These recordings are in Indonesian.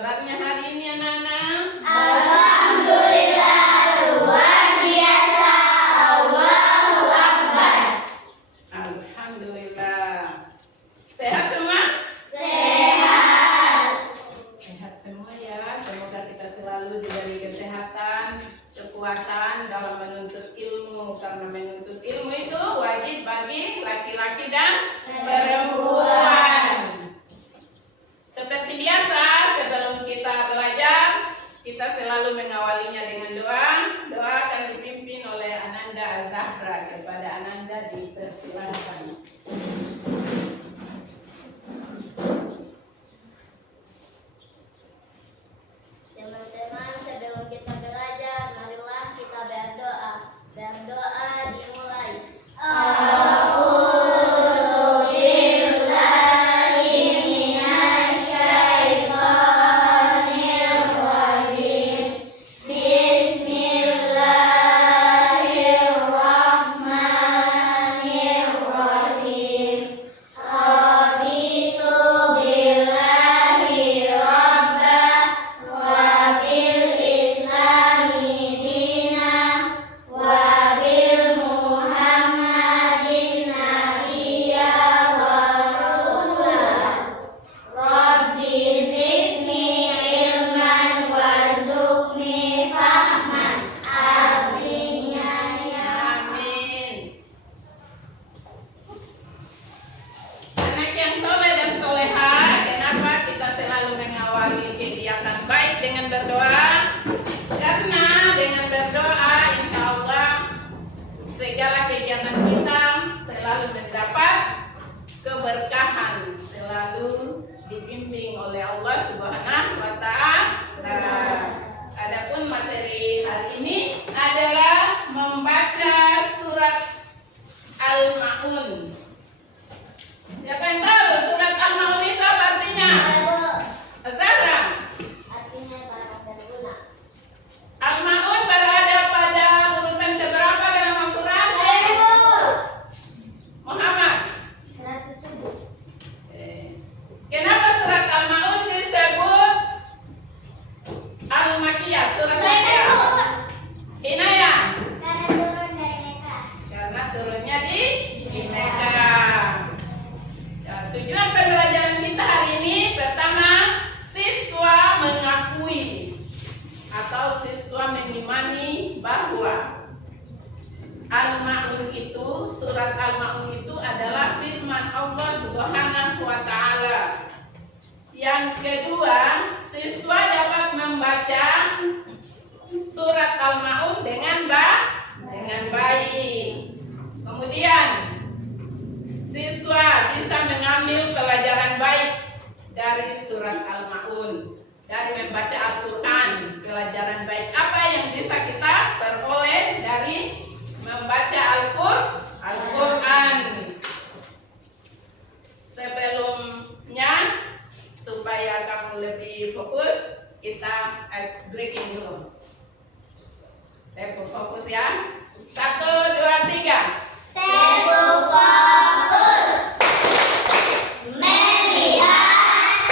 kabarnya hari ini anak-anak? Alhamdulillah luar biasa. Allahu Akbar. Alhamdulillah. Sehat semua? Sehat. Sehat semua ya. Semoga kita selalu diberi kesehatan, kekuatan dalam menuntut ilmu. Karena menuntut ilmu itu wajib bagi laki-laki dan perempuan. Seperti biasa, sebelum kita belajar, kita selalu mengawalinya dengan doa. Doa akan dipimpin oleh Ananda Zahra. Kepada Ananda dipersilakan. Teman-teman, sebelum kita belajar, marilah kita berdoa. Berdoa dimulai. Keberkahan selalu dibimbing oleh Allah Subhanahu wa Ta'ala. Adapun materi hari ini adalah membaca surat Al-Ma'un. Siapa yang tahu surat Al-Ma'un itu apa artinya? Zahra. Artinya barang berguna. Al-Ma'un berada pada urutan keberapa dalam Al-Quran? Muhammad. 107. Kenapa surat Al-Ma'un disebut Al-Makkiyah, surat Makkiyah? Inaya? Karena turun dari Mekah. Karena turunnya di Mekah. Ya, tujuan pembelajaran kita hari ini pertama, siswa mengakui atau siswa mengimani bahwa Al-Ma'un itu, surat Al-Ma'un itu adalah firman Allah Subhanahu wa Ta'ala. Yang kedua, siswa dapat membaca surat Al-Ma'un dengan baik. Kemudian, siswa bisa mengambil pelajaran baik dari surat Al-Ma'un, dari membaca Al-Quran. Pelajaran baik apa yang bisa kita peroleh dari membaca Al-Quran. Sebelumnya, supaya kamu lebih fokus, kita ice breaking dulu. Tempo fokus ya. 1, 2, 3. Tempo fokus. Melihat,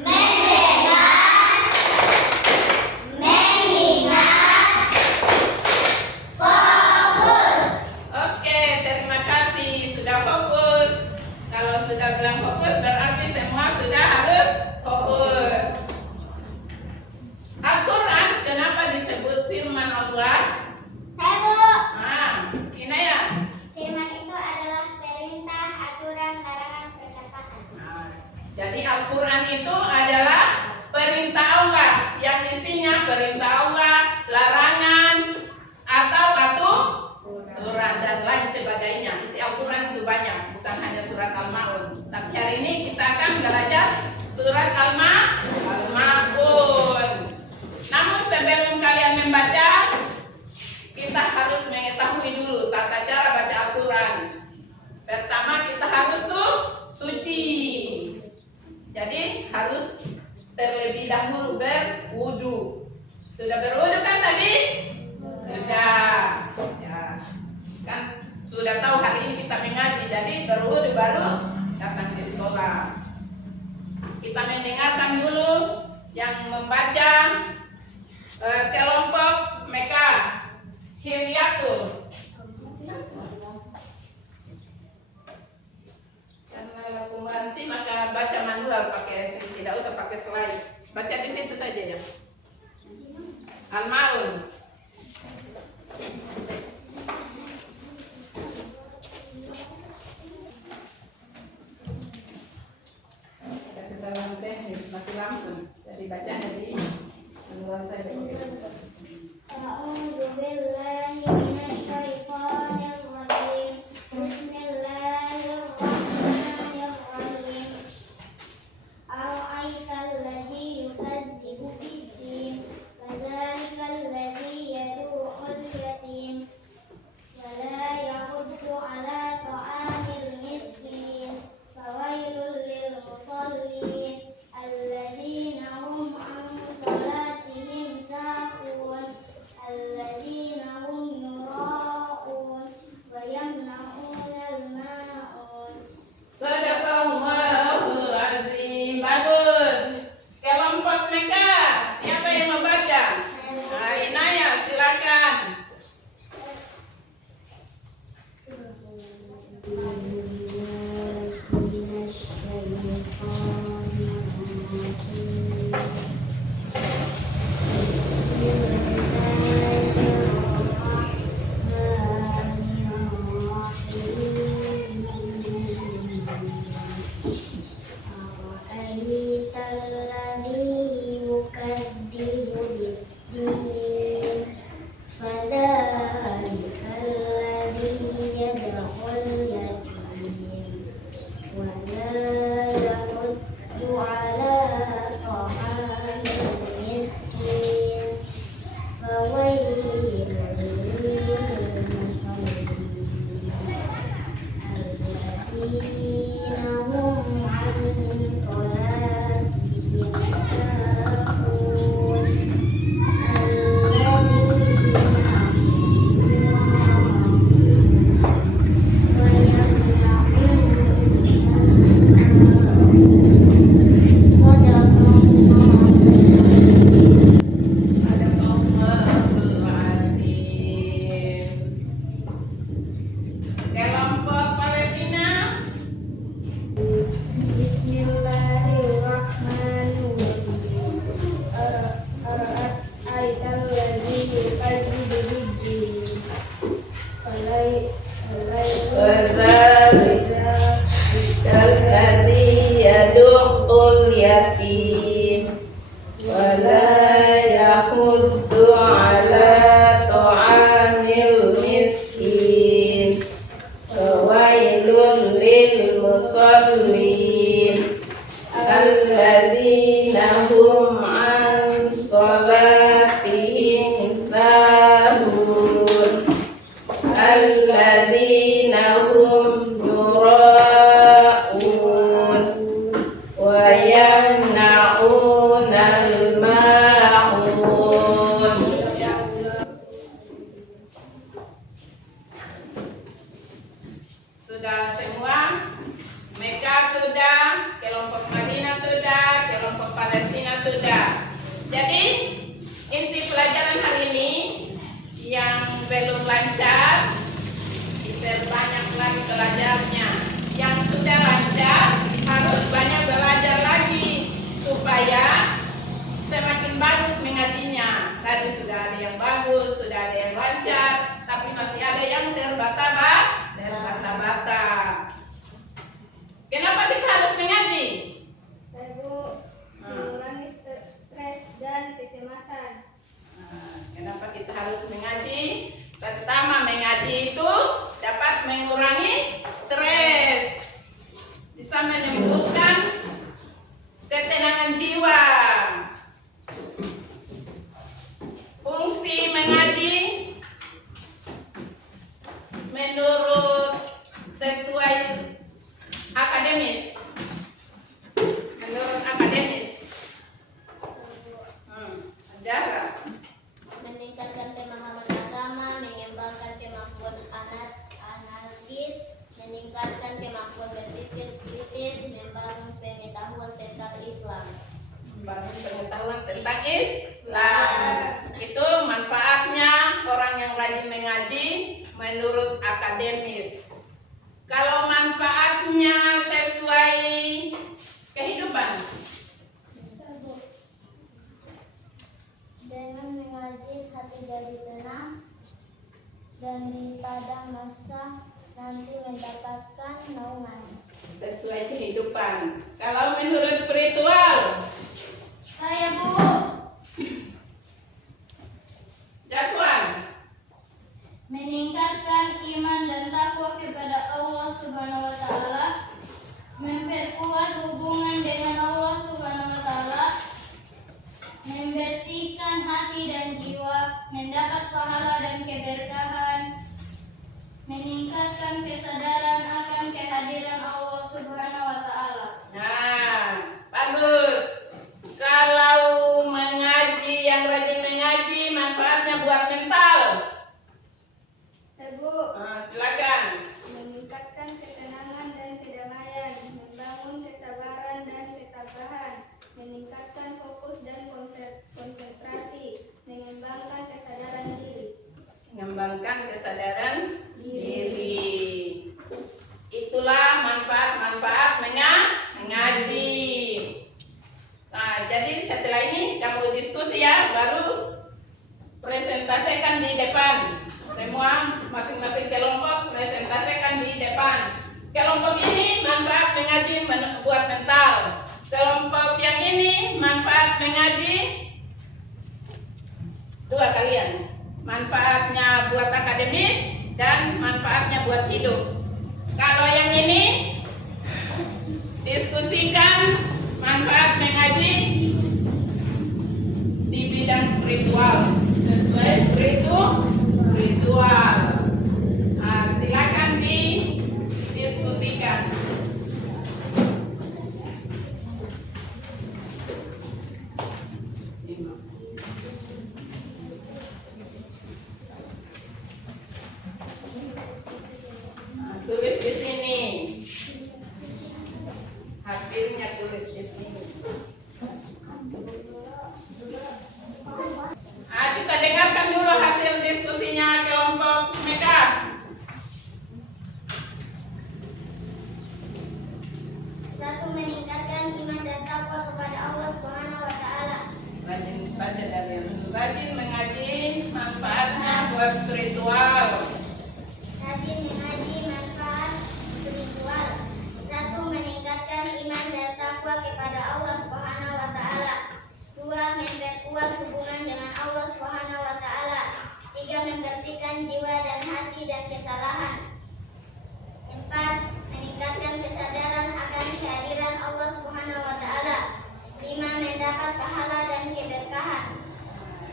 mendengar, mengingat, fokus. Oke, terima kasih sudah fokus. Kalau sudah bilang fokus berarti semua sudah harus fokus. Al-Quran kenapa disebut firman Allah? Saya Bu. Inaya. Firman itu adalah perintah, aturan, larangan, perkataan. Jadi Al-Quran itu adalah perintah Allah yang isinya perintah Allah, larangan, atau aturan dan lain sebagainya. Isi Al-Quran itu banyak, bukan hanya surat Al-Ma'un. Tapi hari ini kita akan belajar surat Al-Ma'un. Namun sebelum kalian membaca, kita harus mengetahui dulu tata cara baca Al-Quran. Pertama kita harus suci. Jadi harus terlebih dahulu berwudu. Sudah berwudu kan tadi? Sudah. Ya. Kan sudah tahu hari ini kita mengaji, jadi berwudu baru datang di sekolah. kita mendengarkan dulu yang membaca kelompok Meka Hilyatul. Karena pembantu maka baca manual pakai, tidak usah pakai slide. Baca di situ saja ya. Al-Maun. Ada kesalahan teknis, mati lampu. Jadi baca dari manual saja. أعوذ بالله من الشيطان الرجيم بسم الله الرحمن الرحيم أرأيت الذي يكذب بالدين فذلك الذي يدعو اليتيم ولا يحض على طعام المسكين فويل للمصلين الذين هم عن صلاتهم ساهون الذين هم يراءون ويمنعون الماعون. Sadaqallahul azim. Bagus. Kelompok Meka, siapa yang membaca? Inaya, silakan. Sadaqallahul azim. Kelompok Palestina. Bismillahirrahmanirrahim. Ara'aital ladzi yukadzibu bid-din. Alladzi yad'ul yatim wa la yahuddu ala ta'amil miskin fawailul lil musallin alladzina hum an salatihim sahun alladzina hum yura'un wa yamna'una al-ma'un. Sudah semua? Meka sudah, kelompok Madinah sudah, kelompok Palestina sudah. Jadi inti pelajaran hari ini yang belum lancar diperbanyak lagi belajarnya. Yang sudah lancar harus banyak belajar lagi supaya semakin bagus mengajinya. Tadi sudah ada yang bagus, sudah ada yang lancar, tapi masih ada yang terbata-bata. Kenapa kita harus mengaji? Mengurangi stres dan kecemasan. Kenapa kita harus mengaji? Pertama, mengaji itu dapat mengurangi stres, bisa menyembuhkan ketenangan jiwa. Fungsi mengaji menurut sesuai akademis. Menurut akademis, sejarah. Meningkatkan pemahaman agama, mengembangkan kemampuan analitis, meningkatkan kemampuan berpikir kritis, membangun pengetahuan tentang Islam. membangun pengetahuan tentang Islam. Itu manfaatnya orang yang rajin mengaji menurut akademis. Kalau manfaatnya sesuai kehidupan, dengan mengaji hati jadi tenang dan di pada masa nanti mendapatkan naungan. sesuai kehidupan. Kalau menurut spiritual, Saya Bu. Jatuan, Meningkatkan iman dan takwa kepada Allah Subhanahu wa taala, memperkuat hubungan dengan Allah Subhanahu wa taala, membersihkan hati dan jiwa, mendapat pahala dan keberkahan, meningkatkan kesadaran akan kehadiran Allah Subhanahu wa taala. nah bagus. Kalau mengaji, yang rajin mengaji, manfaatnya buat mental. Ibu, Silakan. meningkatkan ketenangan dan kedamaian, membangun kesabaran dan ketabahan, meningkatkan fokus dan konsentrasi, mengembangkan kesadaran diri. Mengembangkan kesadaran diri. Itulah manfaat-manfaat mengaji. Nah, jadi setelah ini kamu diskusi ya, baru presentasikan di depan. Semua masing-masing kelompok presentasikan di depan. Kelompok ini manfaat mengaji buat mental. Kelompok yang ini manfaat mengaji dua kalian. Manfaatnya buat akademis dan manfaatnya buat hidup. Kalau yang ini diskusikan manfaat mengaji di bidang spiritual, sesuai spiritual. Nah, silakan didiskusikan. Nah, tulis di sini. Hasilnya tulis di sini. Kita dengarkan dulu hasil diskusinya kelompok mereka. Satu, meningkatkan iman dan takwa kepada Allah Subhanahu wa taala. Rajin baca dan rajin mengaji, manfaatnya buat spiritual. Rajin mengaji, manfaat spiritual. Satu, meningkatkan iman dan takwa kepada Allah Subhanahu wa taala. Dua, memperkuat hubungan dengan Allah Subhanahu wa taala. Tiga, membersihkan jiwa dan hati dan kesalahan. Empat, meningkatkan kesadaran akan kehadiran Allah Subhanahu wa taala. Lima, mendapat pahala dan keberkahan.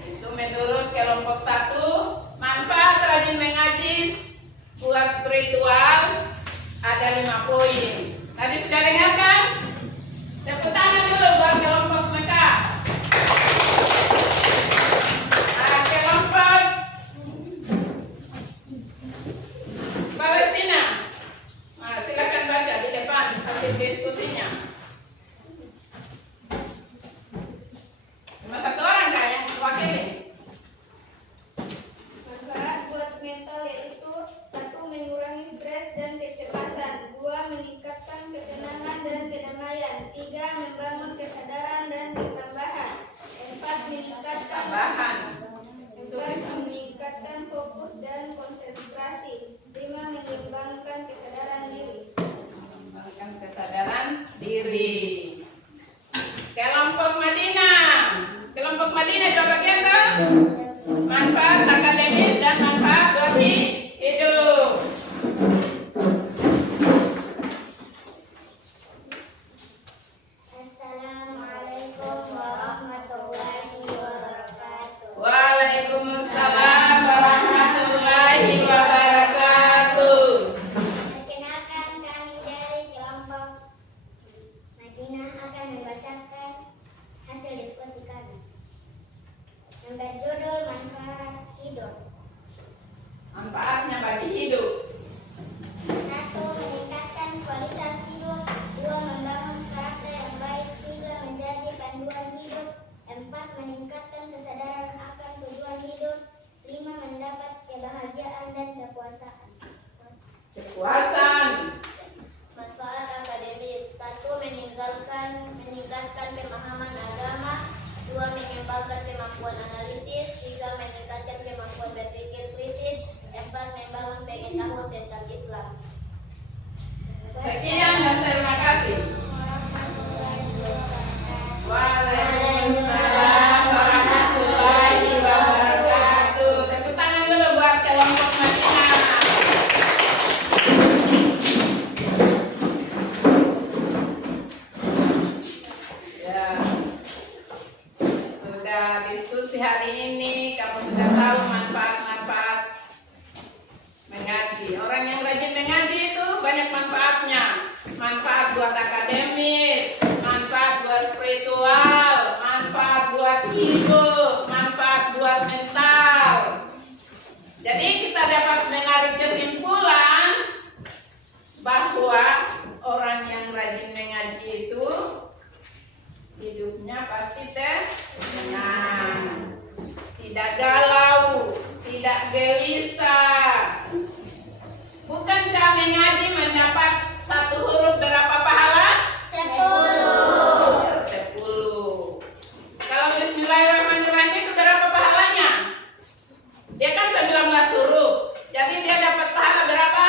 Itu menurut kelompok 1. Manfaat rajin mengaji buat spiritual ada 5 poin. Tadi sudah dengarkan? Tepuk tangan dulu buat kelompok mereka. Kelompok Palestina. Silakan baca di depan hasil diskusinya. Cuma 1 orang kan yang mewakili? Manfaat buat mental yaitu: satu, mengurangi stres dan kecemasan. Dua, meningkatkan ketenangan dan kedamaian. Tiga, membangun kesadaran dan ketambahan. Empat, meningkatkan fokus dan konsentrasi. Lima, mengembangkan kesadaran diri. Mengembangkan kesadaran diri. Kelompok Madinah 2 bagian tuh. Manfaat akademis dan manfaat buat hidup. Assalamualaikum warahmatullahi wabarakatuh. Waalaikumsalam warahmatullahi wabarakatuh. Perkenalkan, kami dari kelompok Madinah akan membacakan hasil diskusi kami yang berjudul manfaat hidup. Manfaatnya bagi hidup. Waalaikumsalam warahmatullahi wabarakatuh. Tepuk tangan dulu buat kelompok Madinah. Ya, sudah diskusi hari ini, kamu sudah tahu manfaat-manfaat mengaji. Orang yang rajin mengaji itu banyak manfaatnya. Manfaat buat akademik, manfaat buat spiritual, manfaat buat hidup, manfaat buat mental. Jadi kita dapat menarik kesimpulan bahwa orang yang rajin mengaji itu hidupnya pasti tenang, tidak galau, tidak gelisah. Bukankah mengaji mendapat satu huruf berapa pahala? 10. 10. Kalau Bismillahirrahmanirrahim itu berapa pahalanya? Dia kan 19 huruf. Jadi dia dapat pahala berapa?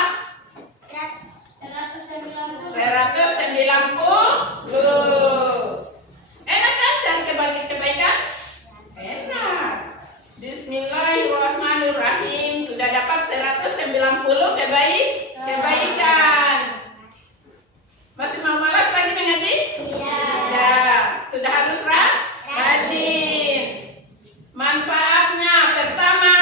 190. 190. Enak kan cari kebaikan? Enak. Bismillahirrahmanirrahim. Sudah dapat 190 kebaikan. Masih mau malas lagi mengaji? Iya. Ya, sudah harus rajin. Manfaatnya pertama,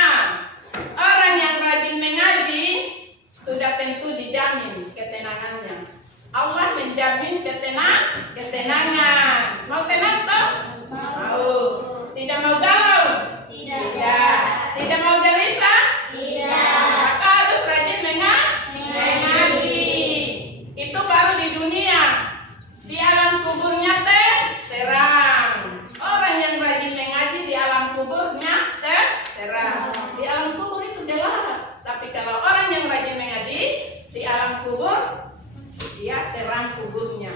orang yang rajin mengaji sudah tentu dijamin ketenangannya. Allah menjamin ketenangan. Mau tenang toh? Mau. Tidak mau galau? Tidak. Tidak mau gelisah? Tidak. Maka harus rajin mengaji. Itu baru di dunia. Di alam kuburnya terang. Orang yang rajin mengaji di alam kuburnya terang. Di alam kubur itu gelap. Tapi kalau orang yang rajin mengaji di alam kubur, dia terang kuburnya.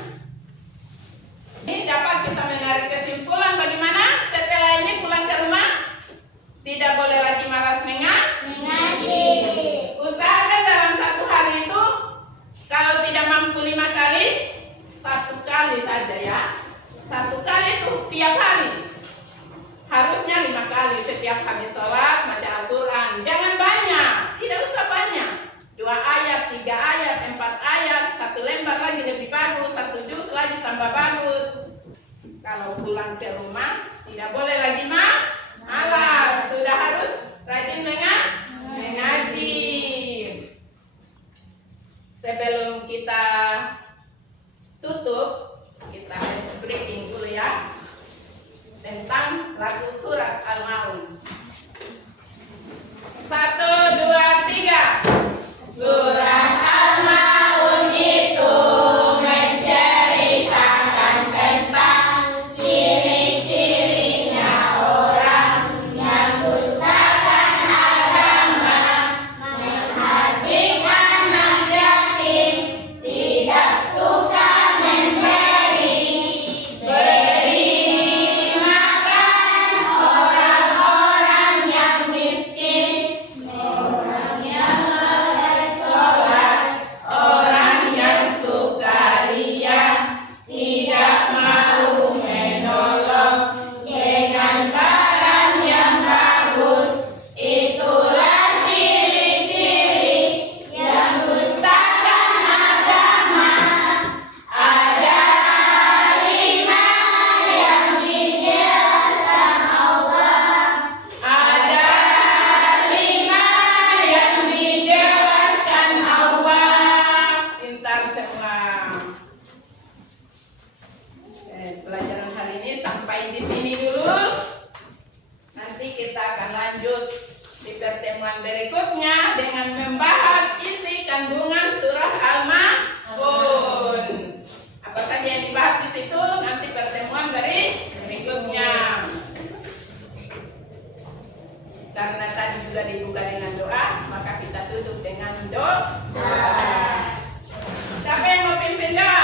Ini dapat kita menarik kesimpulan bagaimana setelah ini pulang ke rumah tidak boleh lagi malas mengaji. Usahakan dalam satu hari itu kalau tidak mampu 5 kali, 1 kali saja ya. 1 kali itu tiap hari. Harusnya 5 kali setiap habis sholat baca Al-Quran. Jangan banyak, tidak usah banyak. 2 ayat, 3 ayat, 4 ayat, 1 lembar lagi lebih bagus, 1 juz lagi tambah bagus. Kalau pulang ke rumah tidak boleh lagi malas, sudah harus rajin mengaji. Sebelum kita tutup, kita ice breaking dulu ya tentang lagu surat Al-Maun. 1, 2, 3. Surat Al-Maun itu menceritakan tentang ciri-cirinya orang yang dustakan agama, menghardik anak yatim, tidak suka memberi makan orang-orang yang miskin, orang yang sholat, orang yang suka riya, tidak mau menolong dengan barang yang bagus. Itulah ciri-ciri yang dustakan agama. Ada 5 yang dijelaskan Allah. Ada 5 yang dijelaskan Allah. Pintar semua. Pelajaran hari ini sampai di sini dulu. Nanti kita akan lanjut di pertemuan berikutnya dengan membahas isi kandungan surah Al-Maun. Apa saja yang dibahas di situ nanti pertemuan berikutnya. Karena tadi juga dibuka dengan doa, maka kita tutup dengan doa. Siapa yang mau pimpin doa?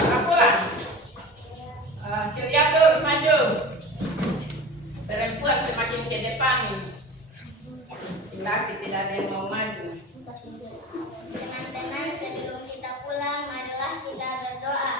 Akulah. Kiliatur maju. Perempuan semakin ke depan. Laki tidak ada yang mau maju. Teman-teman, sebelum kita pulang, marilah kita berdoa.